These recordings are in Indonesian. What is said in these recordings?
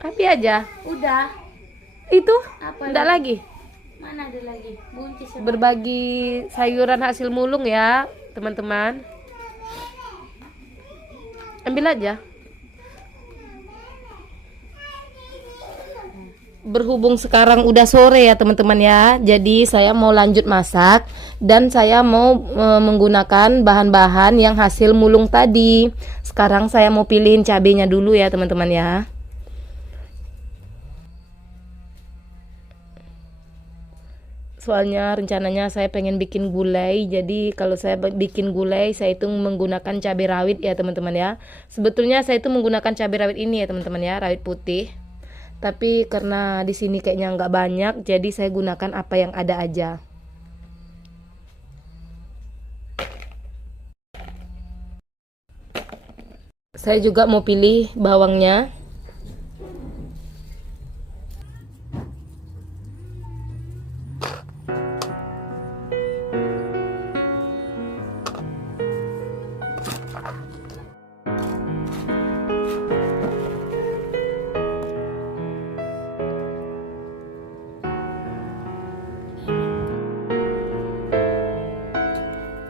Api aja. Udah. Itu Apa enggak lagi. Mana ada lagi? Buncis ya. Berbagi sayuran hasil mulung ya, teman-teman. Ambil aja. Berhubung sekarang udah sore ya teman-teman ya, jadi saya mau lanjut masak dan saya mau menggunakan bahan-bahan yang hasil mulung tadi. Sekarang saya mau pilihin cabenya dulu ya teman-teman ya. Soalnya rencananya saya pengen bikin gulai, jadi kalau saya bikin gulai saya itu menggunakan cabai rawit ya teman-teman ya. Sebetulnya saya itu menggunakan cabai rawit ini ya teman-teman ya, rawit putih. Tapi karena di sini kayaknya nggak banyak, jadi saya gunakan apa yang ada aja. Saya juga mau pilih bawangnya.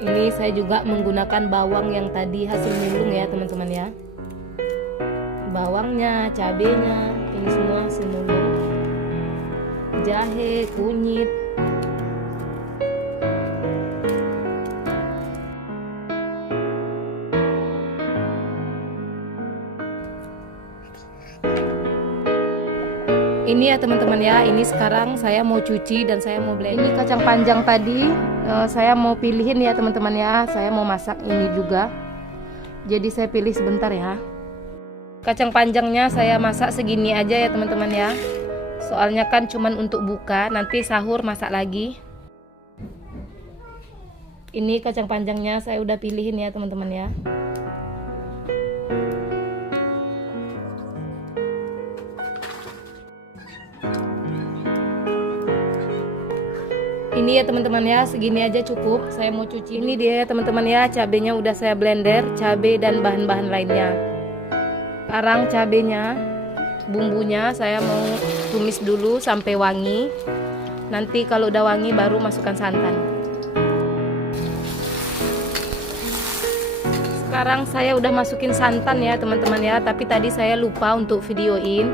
Ini saya juga menggunakan bawang yang tadi hasil mulung ya teman-teman ya. Bawangnya, cabenya, ini semua hasil mulung. Jahe, kunyit. Ini ya teman-teman ya, ini sekarang saya mau cuci dan saya mau blend. Ini kacang panjang tadi saya mau pilihin ya teman-teman ya, saya mau masak ini juga. Jadi saya pilih sebentar ya. Kacang panjangnya saya masak segini aja ya teman-teman ya. Soalnya kan cuman untuk buka, nanti sahur masak lagi. Ini kacang panjangnya saya udah pilihin ya teman-teman ya. Ini ya teman-teman ya, segini aja cukup. Saya mau cuci. Ini dia ya teman-teman ya, cabenya udah saya blender, cabe dan bahan-bahan lainnya. Sekarang cabenya, bumbunya saya mau tumis dulu sampai wangi. Nanti kalau udah wangi baru masukkan santan. Sekarang saya udah masukin santan ya teman-teman ya, tapi tadi saya lupa untuk videoin.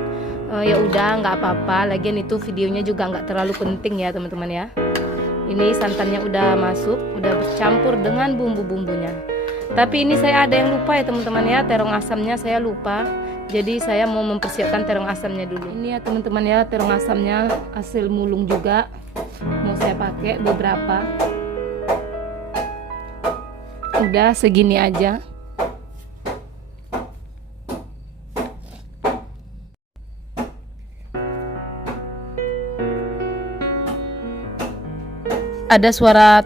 Ya udah nggak apa-apa, lagian itu videonya juga nggak terlalu penting ya teman-teman ya. Ini santannya udah masuk, udah bercampur dengan bumbu-bumbunya. Tapi ini saya ada yang lupa ya teman-teman ya, terong asamnya saya lupa. Jadi saya mau mempersiapkan terong asamnya dulu. Ini ya teman-teman ya, terong asamnya hasil mulung juga. Mau saya pakai beberapa. Udah segini aja. Ada suara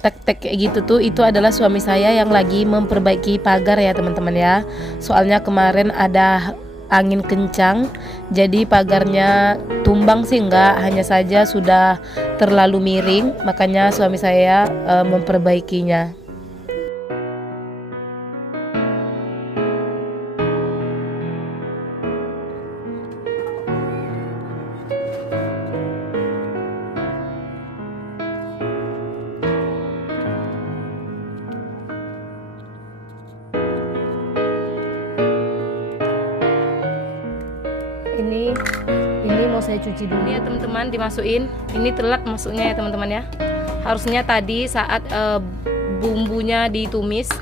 tek-tek kayak gitu tuh, itu adalah suami saya yang lagi memperbaiki pagar ya teman-teman ya. Soalnya kemarin ada angin kencang, jadi pagarnya tumbang sih enggak, hanya saja sudah terlalu miring, makanya suami saya memperbaikinya. Ini mau saya cuci dulu ya teman-teman, dimasukin. Ini telat masuknya ya teman-teman ya. Harusnya tadi saat bumbunya ditumis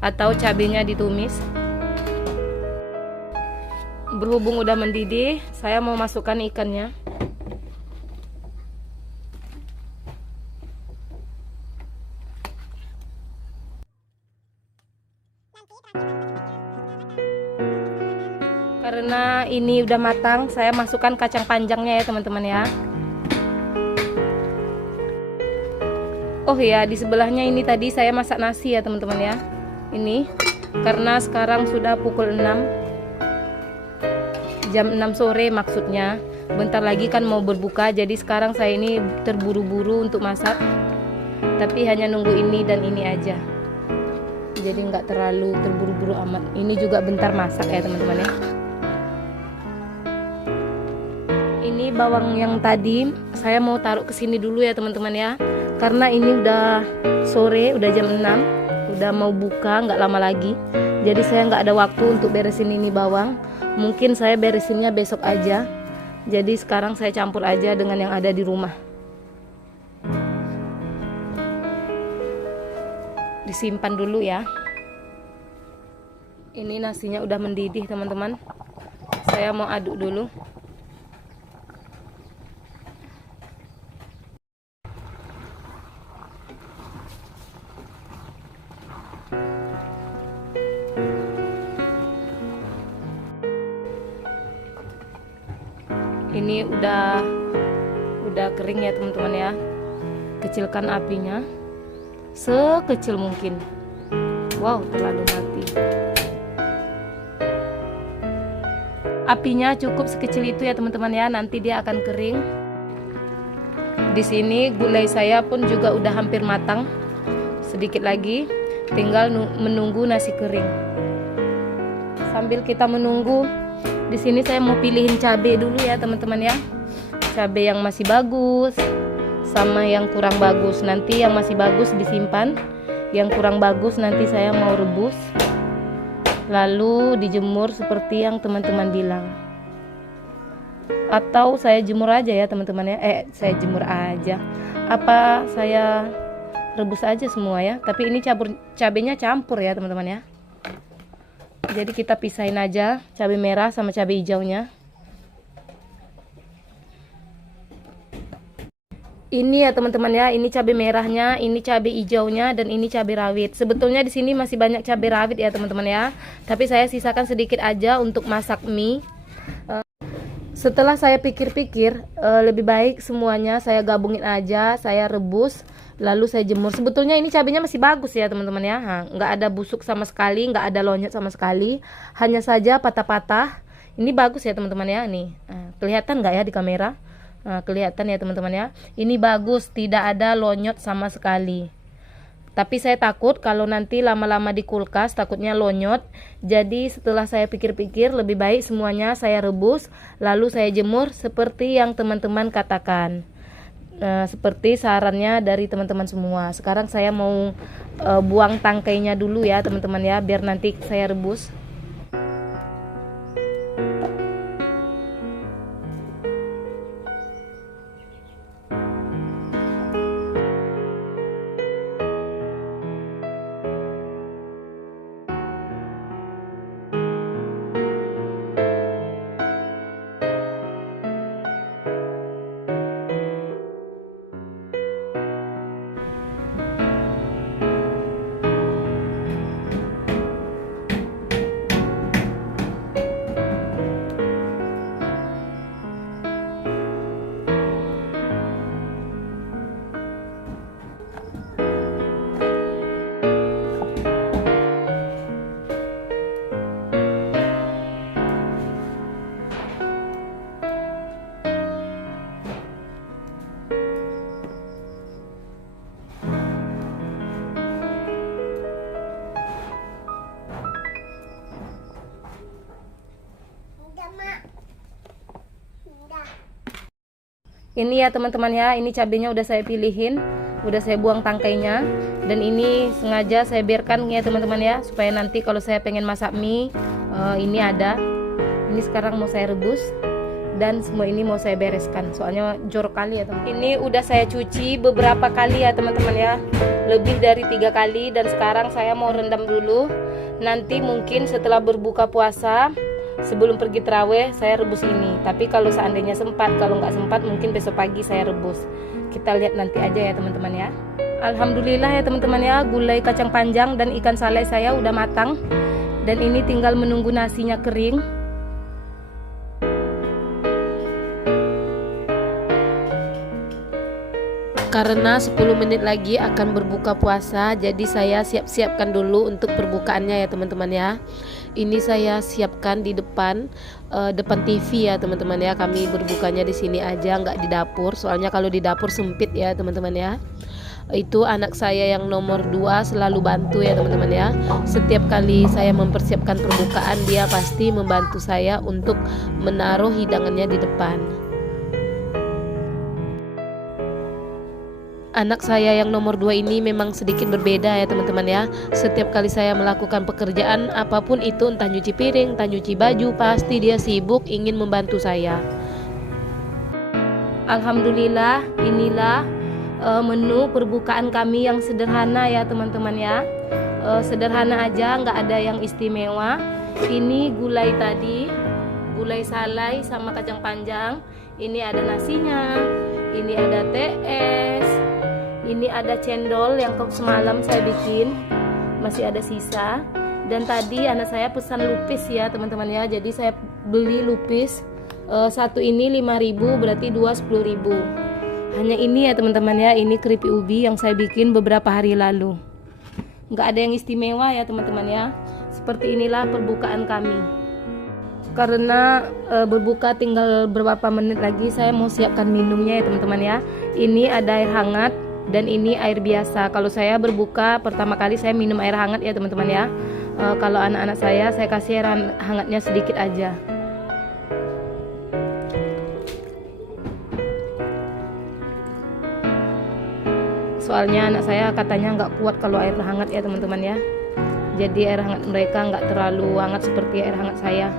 atau cabenya ditumis. Berhubung udah mendidih, saya mau masukkan ikannya. Karena ini udah matang, saya masukkan kacang panjangnya ya teman-teman ya. Oh ya, di sebelahnya ini tadi saya masak nasi ya teman-teman ya. Ini karena sekarang sudah pukul 6, jam 6 sore maksudnya. Bentar lagi kan mau berbuka, jadi sekarang saya ini terburu-buru untuk masak. Tapi hanya nunggu ini dan ini aja. Jadi nggak terlalu terburu-buru amat. Ini juga bentar masak ya teman-teman ya. Ini bawang yang tadi saya mau taruh ke sini dulu ya teman-teman ya. Karena ini udah sore, udah jam 6, udah mau buka, nggak lama lagi. Jadi saya nggak ada waktu untuk beresin ini bawang. Mungkin saya beresinnya besok aja. Jadi sekarang saya campur aja dengan yang ada di rumah. Disimpan dulu ya. Ini nasinya udah mendidih teman-teman. Saya mau aduk dulu. Ini udah kering ya teman-teman ya. Kecilkan apinya sekecil mungkin. Wow, terlalu mati. Apinya cukup sekecil itu ya teman-teman ya. Nanti dia akan kering. Di sini gulai saya pun juga udah hampir matang. Sedikit lagi, tinggal menunggu nasi kering. Sambil kita menunggu, di sini saya mau pilihin cabai dulu ya teman-teman ya. Cabai yang masih bagus sama yang kurang bagus. Nanti yang masih bagus disimpan, yang kurang bagus nanti saya mau rebus lalu dijemur seperti yang teman-teman bilang. Atau saya jemur aja ya teman-teman ya. Saya jemur aja. Apa saya rebus aja semua ya. Tapi ini cabenya campur ya teman-teman ya. Jadi kita pisahin aja cabai merah sama cabai hijaunya. Ini ya teman-teman ya, ini cabai merahnya, ini cabai hijaunya, dan ini cabai rawit. Sebetulnya di sini masih banyak cabai rawit ya teman-teman ya. Tapi saya sisakan sedikit aja untuk masak mie. Setelah saya pikir-pikir, lebih baik semuanya saya gabungin aja, saya rebus, lalu saya jemur. Sebetulnya ini cabainya masih bagus ya teman-teman ya. Nggak ada busuk sama sekali, nggak ada lonyot sama sekali, hanya saja patah-patah. Ini bagus ya teman-teman ya. Nih, kelihatan nggak ya di kamera? Kelihatan ya teman-teman ya. Ini bagus, tidak ada lonyot sama sekali. Tapi saya takut kalau nanti lama-lama di kulkas takutnya lonyot. Jadi setelah saya pikir-pikir, lebih baik semuanya saya rebus lalu saya jemur seperti yang teman-teman katakan. Seperti sarannya dari teman-teman semua. Sekarang saya mau buang tangkainya dulu ya teman-teman ya, biar nanti saya rebus. Ini ya teman-teman ya, ini cabenya udah saya pilihin, udah saya buang tangkainya, dan ini sengaja saya biarkan ya teman-teman ya, supaya nanti kalau saya pengen masak mie, ini ada. Ini sekarang mau saya rebus, dan semua ini mau saya bereskan, soalnya jorok kali ya teman. Ini udah saya cuci beberapa kali ya teman-teman ya, lebih dari 3 kali, dan sekarang saya mau rendam dulu. Nanti mungkin setelah berbuka puasa, sebelum pergi terawih saya rebus ini. Tapi kalau seandainya sempat, kalau nggak sempat mungkin besok pagi saya rebus. Kita lihat nanti aja ya teman-teman ya. Alhamdulillah ya teman-teman ya, gulai kacang panjang dan ikan salai saya udah matang. Dan ini tinggal menunggu nasinya kering. Karena 10 menit lagi akan berbuka puasa, jadi saya siap-siapkan dulu untuk perbukaannya ya teman-teman ya. Ini saya siapkan di depan TV ya teman-teman ya. Kami berbukanya di sini aja, nggak di dapur. Soalnya kalau di dapur sempit ya teman-teman ya. Itu anak saya yang nomor 2 selalu bantu ya teman-teman ya. Setiap kali saya mempersiapkan perbukaan, dia pasti membantu saya untuk menaruh hidangannya di depan. Anak saya yang nomor 2 ini memang sedikit berbeda ya teman-teman ya. Setiap kali saya melakukan pekerjaan apapun itu, entah nyuci piring, entah nyuci baju, pasti dia sibuk ingin membantu saya. Alhamdulillah, inilah menu perbukaan kami yang sederhana ya teman-teman ya. Sederhana aja, nggak ada yang istimewa. Ini gulai tadi, gulai salai sama kacang panjang. Ini ada nasinya, ini ada TS, ini ada cendol yang semalam saya bikin, masih ada sisa. Dan tadi anak saya pesan lupis ya teman-teman ya. Jadi saya beli lupis, satu ini 5.000, berarti 2 10.000. Hanya ini ya teman-teman ya, ini keripik ubi yang saya bikin beberapa hari lalu. Nggak ada yang istimewa ya teman-teman ya. Seperti inilah perbukaan kami. Karena berbuka tinggal beberapa menit lagi, saya mau siapkan minumnya ya teman-teman ya. Ini ada air hangat dan ini air biasa. Kalau saya berbuka pertama kali saya minum air hangat ya teman-teman ya. Kalau anak-anak saya kasih air hangatnya sedikit aja. Soalnya anak saya katanya nggak kuat kalau air hangat ya teman-teman ya. Jadi air hangat mereka nggak terlalu hangat seperti air hangat saya.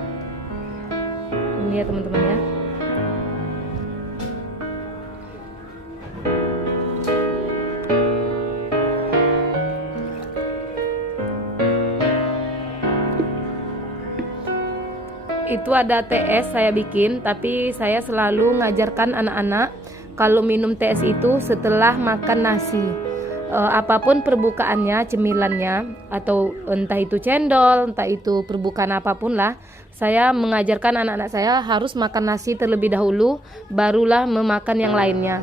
Ini ya teman-teman ya. Itu ada TS saya bikin, tapi saya selalu ngajarkan anak-anak kalau minum TS itu setelah makan nasi. Apapun perbukaannya, cemilannya, atau entah itu cendol, entah itu perbukaan apapun lah, saya mengajarkan anak-anak saya harus makan nasi terlebih dahulu, barulah memakan yang lainnya.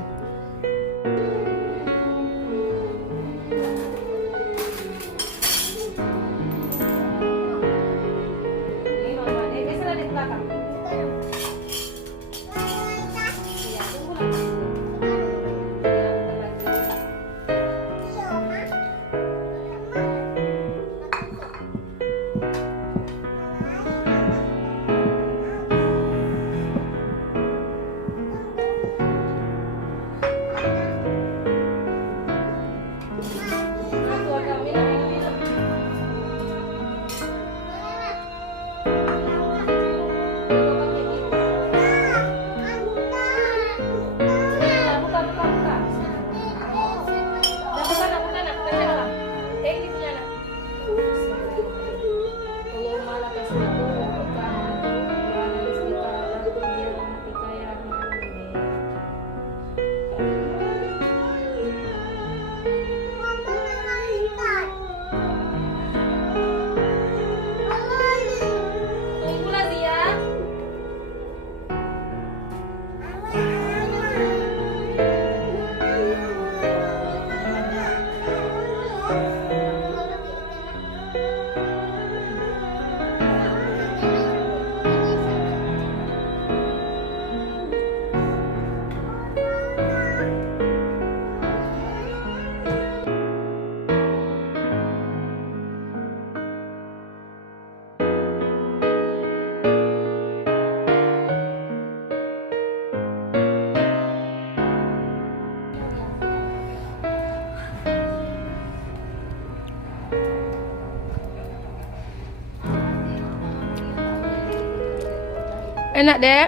Enak dek?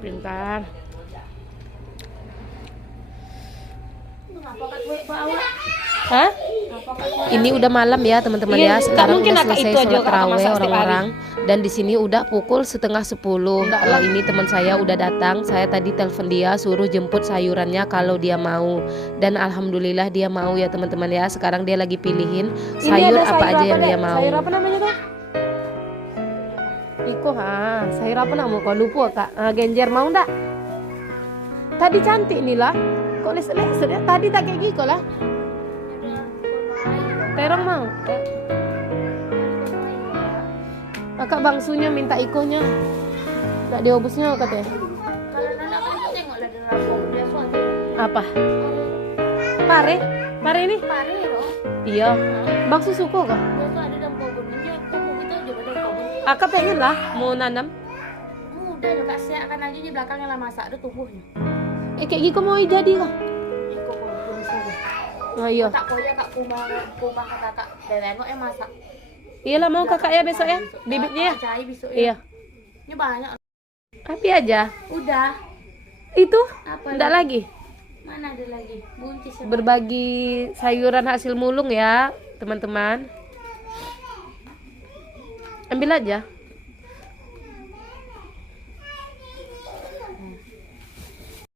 Pintar. Hah? Ini udah malam ya teman-teman ya. Sekarang udah selesai sholat tarawih orang-orang. Dan di sini udah pukul 9:30. Ini teman saya udah datang. Saya tadi telepon dia suruh jemput sayurannya kalau dia mau. Dan alhamdulillah dia mau ya teman-teman ya. Sekarang dia lagi pilihin sayur apa aja yang dia mau. Sayur apa namanya tuh? Iko sayur apa nama kau lupa kak. Genjer mau ndak? Tadi cantik nih lah. Kok les-les ya? Tadi tak kayak gitu lah. Terong mau. Kakak bangsunya minta ikonya. Nggak diobusnya katanya. Kalau anak kan tengoklah di rapor dia suatu. Apa? Pare? Pare ini? Pare loh. Iya. Bangsu suka kah? Dia tuh ada dalam kebunnya. Tubuh kita juga ada kebun. Akak pengen lah mau nanam. Udah juga saya akan aja di belakangnya lah masak ada tumbuhnya. Kayak gitu mau jadi kah? Ikut suruh. Oh iya. Tak koyak kak kumah kakak dan nengok masak. Iyalah mau kakak ya besok ya. Bibitnya ya. Cai besok ya. Iya. Ini banyak. Tapi aja. Udah. Itu Apa enggak lagi. Mana ada lagi? Buncis ya. Berbagi sayuran hasil mulung ya, teman-teman. Ambil aja.